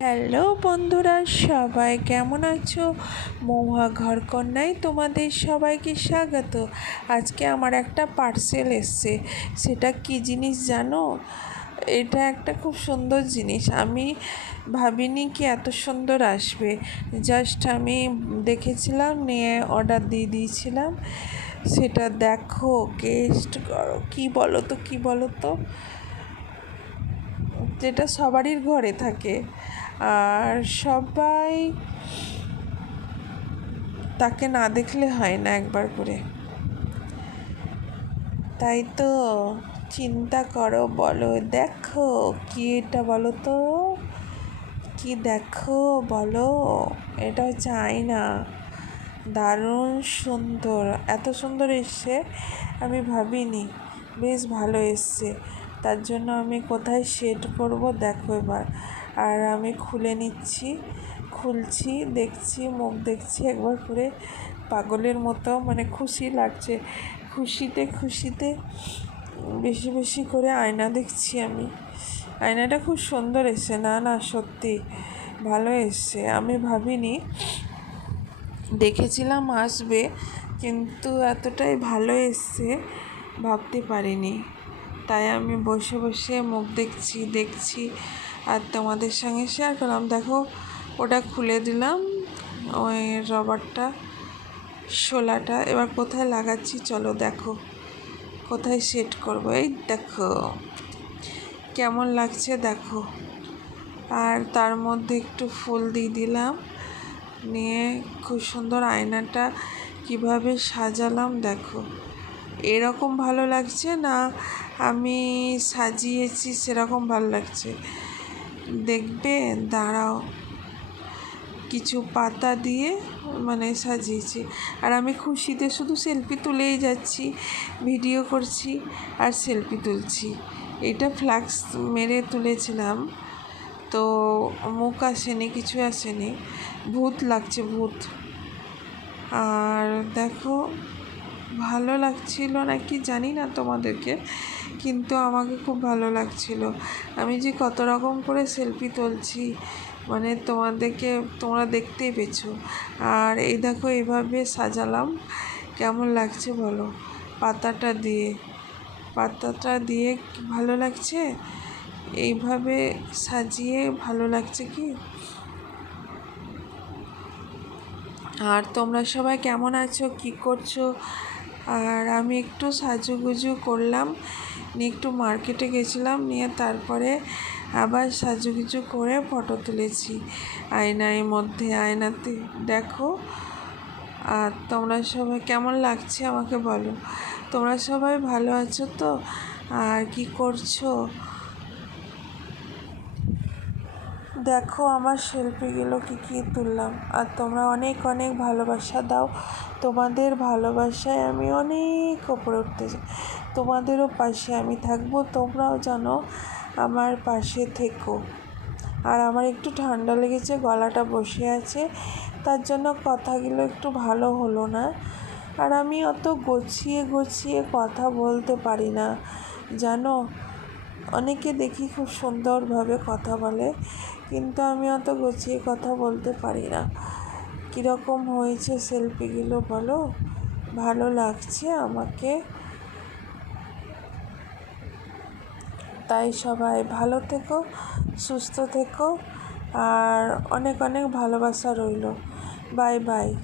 Hello বন্ধুরা, সবাই কেমন আছো? মহুয়া ঘরকন্যায় তোমাদের সবাইকে স্বাগত। আজকে আমার একটা পার্সেল এসছে। সেটা কি জিনিস জানো? এটা একটা খুব সুন্দর জিনিস। আমি ভাবিনি কি এত সুন্দর আসবে। জাস্ট আমি দেখেছিলাম, নিয়ে অর্ডার দিয়ে দিয়েছিলাম। সেটা দেখো গেস্ট করো। কী বলো তো, কী বলো তো? যেটা সবারই ঘরে থাকে। আর সবাই তাকে না দেখলে হয় না একবার করে। তাই তো চিন্তা করো, বলো, দেখো, কি এটা বলো তো? কি দেখো, বলো? এটা চাই না দারুণ সুন্দর। এত সুন্দর এসছে, আমি ভাবিনি। বেশ ভালো এসছে। তার জন্য আমি কোথায় সেট করব? দেখো এবার। আর আমি খুলে নিচ্ছি, খুলছি, দেখছি, মুখ দেখছি, একবার করে পাগলের মতো মানে খুশি লাগছে। খুশিতে খুশিতে বেশি বেশি করে আয়না দেখছি আমি। আয়নাটা খুব সুন্দর এসছে, না না, সত্যি ভালো এসছে। আমি ভাবিনি দেখেছিলাম আসবে, কিন্তু এতটাই ভালো এসছে, ভাবতে পারিনি। তাই আমি বসে বসে মুখ দেখছি দেখছি আর তোমাদের সঙ্গে শেয়ার করলাম। দেখো, ওটা খুলে দিলাম, ওই রবারটা শোলাটা। এবার কোথায় লাগাচ্ছি? চলো দেখো, কোথায় সেট করব? এই দেখো, কেমন লাগছে দেখো। আর তার মধ্যে একটু ফুল দিয়ে দিলাম, নিয়ে খুব সুন্দর আয়নাটা কীভাবে সাজালাম দেখো। এরকম ভালো লাগছে না? আমি সাজিয়েছি, সেরকম ভালো লাগছে। দেখবে, দাঁড়াও। কিছু পাতা দিয়ে মানে সাজিয়েছি। আর আমি খুশিতে শুধু সেলফি তুলেই যাচ্ছি ভিডিও করছি আর সেলফি তুলছি। এটা ফ্ল্যাক্স মেরে তুলেছিলাম। তো মুখ আসেনি, কিছু আসেনি। ভূত লাগছে, ভূত। আর দেখো ভালো লাগছিল নাকি জানি না তোমাদেরকে, কিন্তু আমাকে খুব ভালো লাগছিল। আমি যে কত রকম করে সেলফি তুলছি মানে তোমাদেরকে তোমরা দেখতেই পেছো আর এই দেখো এইভাবে সাজালাম, কেমন লাগছে বলো? পাতাটা দিয়ে পাতাটা দিয়ে ভালো লাগছে? এইভাবে সাজিয়ে ভালো লাগছে কি? আর তোমরা সবাই কেমন আছো? কি করছ? আর আমি একটু সাজুগুজু করলাম, নিয়ে একটু মার্কেটে গেছিলাম, নিয়ে তারপরে আবার সাজুগুজু করে ফটো তুলেছি। আয়নার মধ্যে, আয়নাতে দেখো। আর তোমরা সবাই কেমন লাগছে আমাকে বলো? তোমরা সবাই ভালো আছো তো? আর কি করছ? দেখো আমার শিল্পীগুলো কী কী তুললাম। আর তোমরা অনেক অনেক ভালোবাসা দাও। তোমাদের ভালোবাসায় আমি অনেক ওপরে উঠতে চাই। তোমাদেরও পাশে আমি থাকব, তোমরাও জানো আমার পাশে থেকো। আর আমার একটু ঠান্ডা লেগেছে, গলাটা বসে আছে, তার জন্য কথাগুলো একটু ভালো হলো না। আর আমি অত গছিয়ে গছিয়ে কথা বলতে পারি না। জানো অনেকে দেখি খুব সুন্দরভাবে কথা বলে, কিন্তু আমি অত গুছিয়ে কথা বলতে পারি না। কীরকম হয়েছে সেলফিগুলো বলো? ভালো লাগছে আমাকে? তাই সবাই ভালো থেকো, সুস্থ থেকো, আর অনেক অনেক ভালোবাসা রইল। Bye bye.